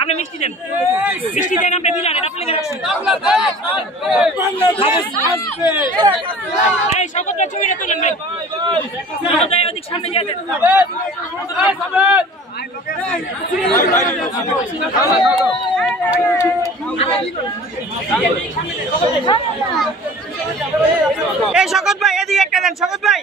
আপনি মিষ্টি দেন আপনি দিলেন এটা আপনি এই সকলটা ছবিটা তুলেন ভাই সকলটা ওদিক সামনে যেতে এই শকত ভাই এদিকে একটা দেন শকত ভাই